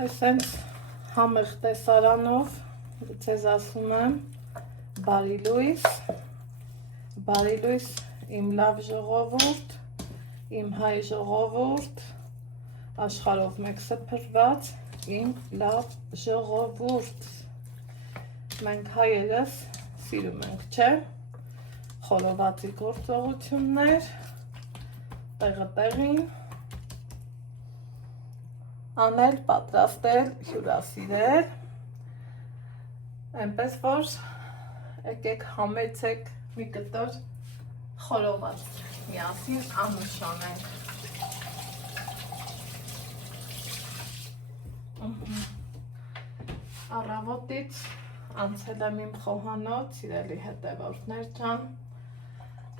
Այսենց համեղ տեսարանով ձեզ ասում եմ բարի լույս, իմ լավ ժողովուրդ, իմ հայ ժողովուրդ, աշխարհով մեկ սփռված իմ լավ ժողովուրդ։ Մենք հայերս սիրում ենք, չէ՞, խորովածի գործողություններ, տեղը տեղին, անել, պատրաստել, հյուրասիրել, այնպես որ եկեք համեցեք մի կտոր խորոված միասին անուշանենք։ Առավոտից անցել եմ իմ խոհանոց, սիրելի հետևորդներ ջան,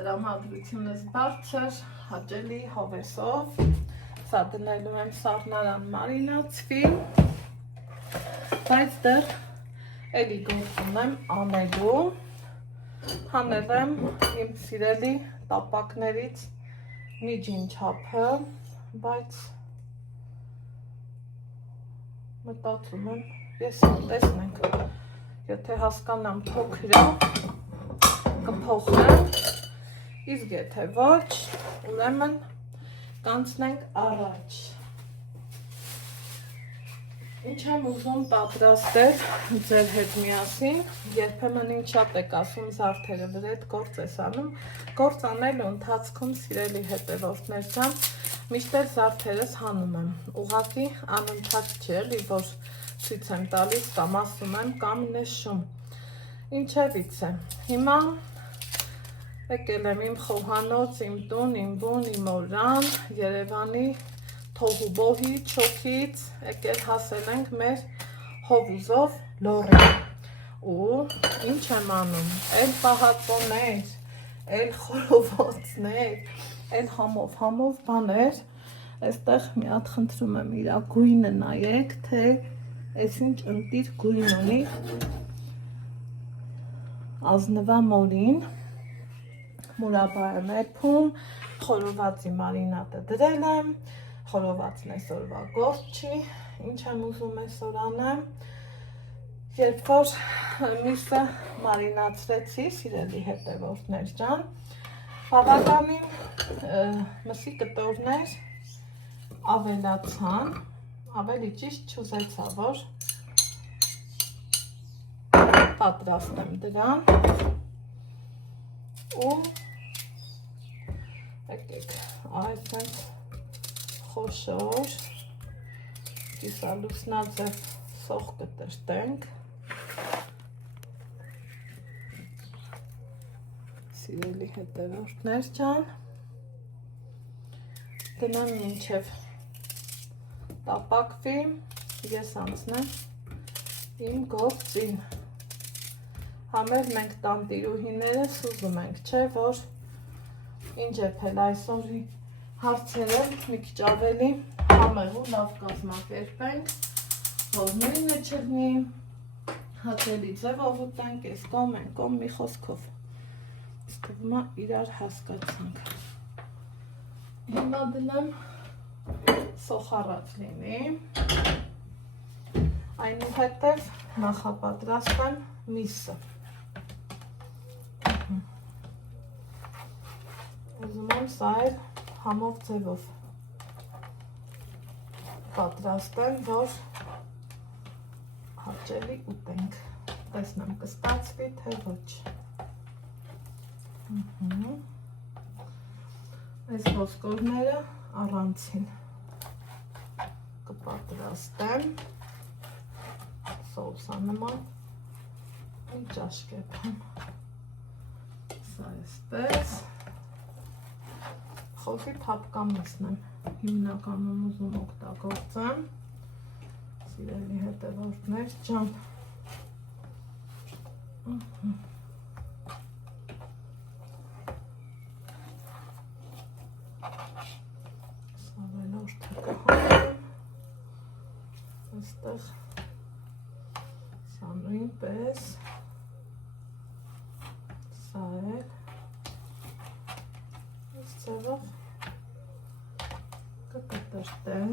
տրամադրությունս բարձր, հաճելի հովեսով, սա դնելու եմ սառնարան մարինացվի, բայց դեռ էլի գործ ունեմ անելու, հանել եմ իմ սիրելի տապակներից միջին չափը, բայց մտածում եմ, ես տեսնենք, եթե հասկանամ փոքր է, կփոխեմ, իսկ եթե ոչ, ուրեմն կանցնենք առաջ։ Ինչ եմ ուզում պատրաստել ձեր հետ միասին, երբեմն ինչ շատ եք ասում զարդերը վրեդ գործ ես անում, գործ անելու ընթացքում սիրելի հետևորդներ ջան, միշտ էլ զարդերս հանում եմ, ուղղակի անընդհատ չէ, էլի որ ցույց եմ տալիս կամ ասում եմ կամ նշում, ինչևից է, հիմա եկել եմ իմ խոհանոց, իմ տուն, իմ բուն, իմ օրան, Երևանի թոհուբոհի չոքից, եկել հասել ենք մեր հովուզով լորի, ու ինչ եմ անում, էլ պահածոներ, էլ խորովածներ, էլ համով բաներ, այստեղ մի հատ խնդրում եմ իրա գույնը նայեք, թե այս ինչ ընտիր գույն ունի, ազնվա մորին, մուրաբա եմ էփում, խորովածի մարինատը դրել եմ, խորովածն այսօրվա գործ չի, ինչ եմ ուզում այսօր անեմ, երբ որ միսը մարինացրեցի, սիրելի հետևորդներ ջան, բավականին մսի կտորներ ավելացան, ավելի ճիշտ չուզեցա, որ պատրաստեմ դրան ու եկեք այսպես խոշոր կիսալուսնաձև սոխ կտրտենք, սիրելի հետևորդներ ջան, դնեմ մինչև տապակվի, ես անցնեմ իմ գործին, համեր մենք տանտիրուհիներս ուզում ենք, չէ, որ ինչ եփել այսօրի հարցերը մի քիչ ավելի համեղ ու լավ կազմակերպենք, որ նույնը չլինի, հաճելի ձևով ուտենք, այս կողմ են կողմ մի խոսքով, իսկ հիմա իրար հասկացանք, հիմա դնեմ սոխառած լինի, այնուհետև նախապատրաստեմ միսը, ուզում եմ սա էլ համով ձևով պատրաստեմ, որ հաճելի ուտենք, տեսնեմ կստացվի, թե ոչ, այս ոսկորները առանցին կպատրաստեմ, սոուսանման մի ճաշ կեփեմ, սա այսպես, խոզի թափկամիսն եմ հիմնականում ուզում օգտագործեմ, սիրելի հետևորդներ ջան, սա վելորթը կհանեմ, այստեղ սա նույնպես, սա էլ, այս ձևով կկտրտեմ,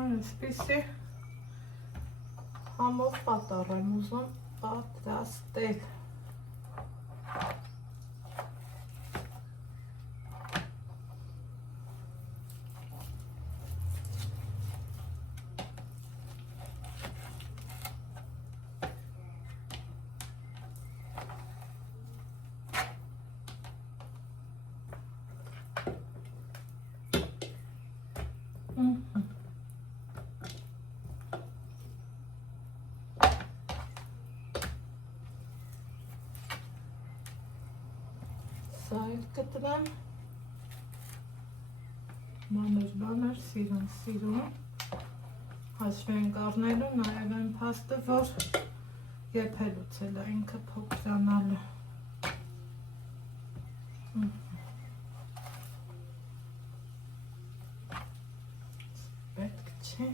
Այսպիսի համով պատառ եմ ուզում պատրաստել։ Սա էլ կտրեմ, մանր սիրուն, հաշվի ենք առնելու, նաև են փաստը, որ եփելուց էլ է ինքը փոքրանալը։ Պետք չի։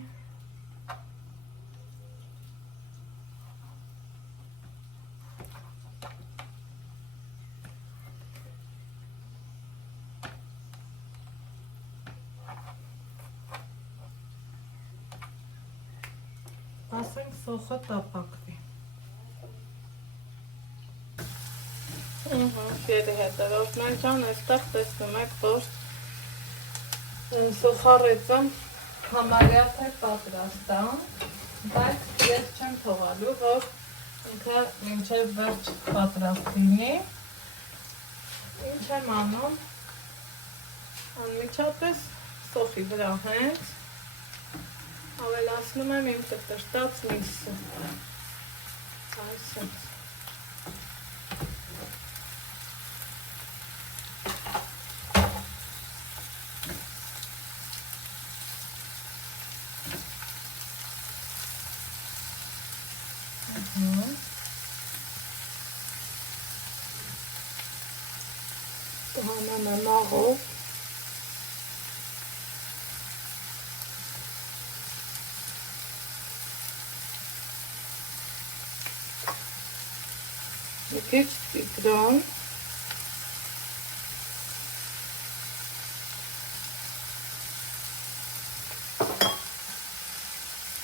Ասենք սոխը տապակվի։ Եդի հետևորդներ ջան, այստեղ տեսնում եք, որ սոխառեցը համարյա թե պատրաստ է, բայց ես չեմ թողալու, որ ինքը մինչև վերջ պատրաստ լինի։ Ինչ եմ անում, անմիջապես սոխի վրա հենց ավելացնում եմ իմ կտրտած միսը, այսպես։ Տհանամ եմ աղով։ Մի քիչ սիտրոն,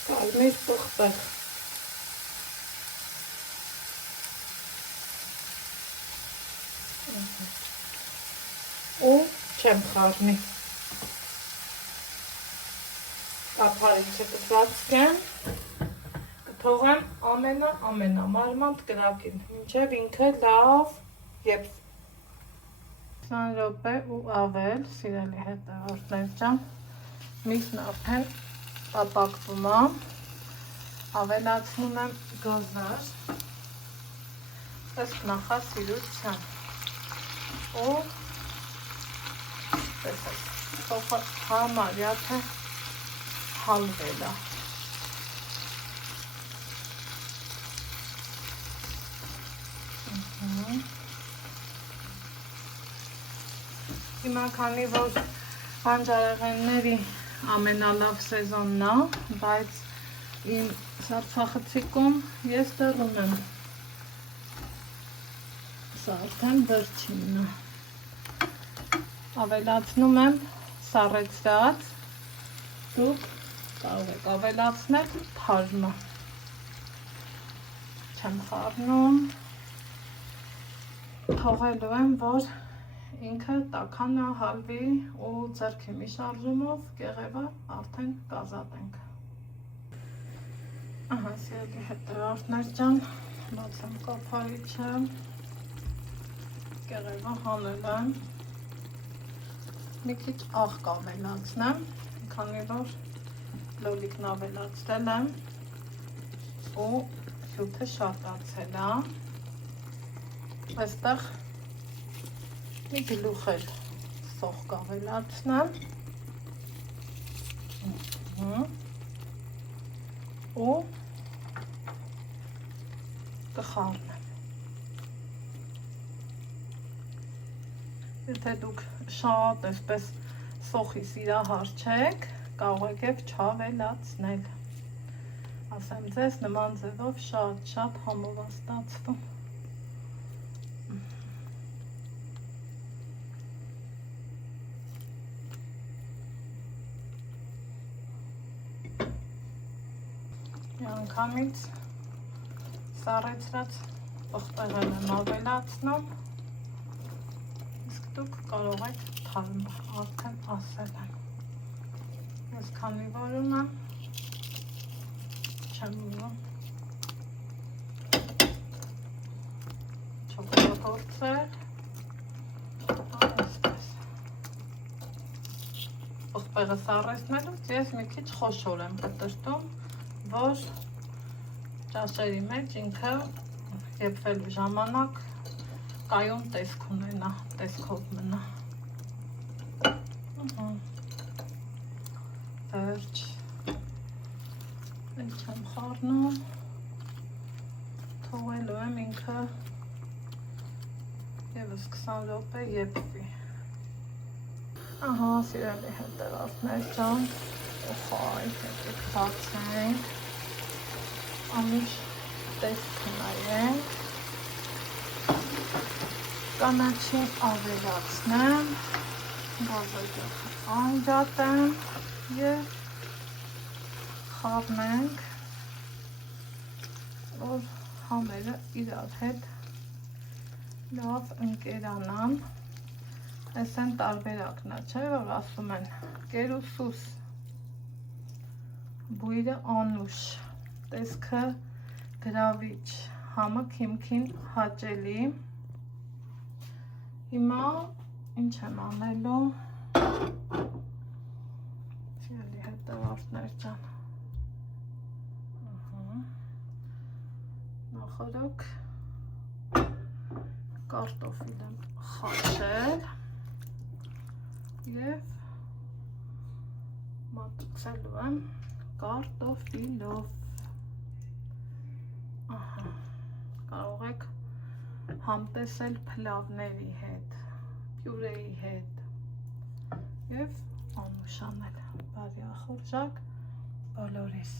կարմիր պղպեղ, ու չեմ խառնի, կափարիչը կծածկեմ, կթողեմ ամենամարմանդ կրակին, մինչև ինքը լավ եփ 20 րոպե ու ավել, սիրելի հետևորդներ ջան, միսն արդեն տապակվում է, ավելացնում եմ գազար, ըստ նախասիրության, ու տեսեք, սոխը համարյա թե հալվել է։ Հիմա քանի որ բանջարեղենների ամենալավ սեզոնն է, բայց իմ սարսափցիկում ես դեռ ունեմ։ Սա արդեն վերջինն է։ Ավելացնում եմ սառեցրած, դուք կարող եք ավելացնել թարմը։ Չեմ խառնում, թողելու եմ, որ ինքը տաքանը հալվի ու ձեռքի մի շարժումով կեղևը արդեն կազատենք։ Ահա, սիրելի հետևորդներ ջան, բացեմ կափարիչը, կեղևը հանել եմ, մի քիչ աղ կավելացնեմ, քանի որ լոլիկն ավելացրել եմ ու հյութը շատացել է, այստեղ մի գլուխ էլ սոխ կավելացնեմ ու կխառնեմ։ Եթե դուք շատ այսպես սոխի սիրահար չեք, կարող եք և չավելացնել։ Ասեմ ձեզ, նման ձևով շատ համով է ստացվում։ Միանգամից սառեցրած պղպեղել եմ ավելացնում, իսկ դուք կարող եք թարմը, արդեն ասել եմ։ Ես քանի որում եմ, չեմ ուզում չօգտագործել, այսպես։ Պղպեղը սառեցնելուց ես մի քիչ խոշոր եմ կտրտում, որ ճաշերի մեջ ինքը եփվելու ժամանակ կայուն տեսք ունենա, տեսքով մնա։ Վերջ, էլ չեմ խառնում, թողելու եմ ինքը ևս 20 րոպե եփվի։ Ահա, սիրելի հետևածներ ջան, ուխայ, եկեք բացենք, ամիշ տեսք նայենք, կանաչին ավելացնեմ, գազը անջատեմ և խառնենք, որ համերը իրար հետ լավ ընկերանան։ Այս են տարբերակն է, չէ, որ ասում են կեր ու սուս, բույրը անուշ, տեսքը գրավիչ, համը քիմքին հաճելի։ Հիմա ինչ եմ անելու, սիրելի հետևորդներ ջան, նախորդ կարտոֆիլ եմ խաչել և մատուցելու եմ կարտոֆիլով, կարող եք համտեսել փլավների հետ, պյուրեի հետ և անուշ անել, բարի ախորժակ բոլորիս։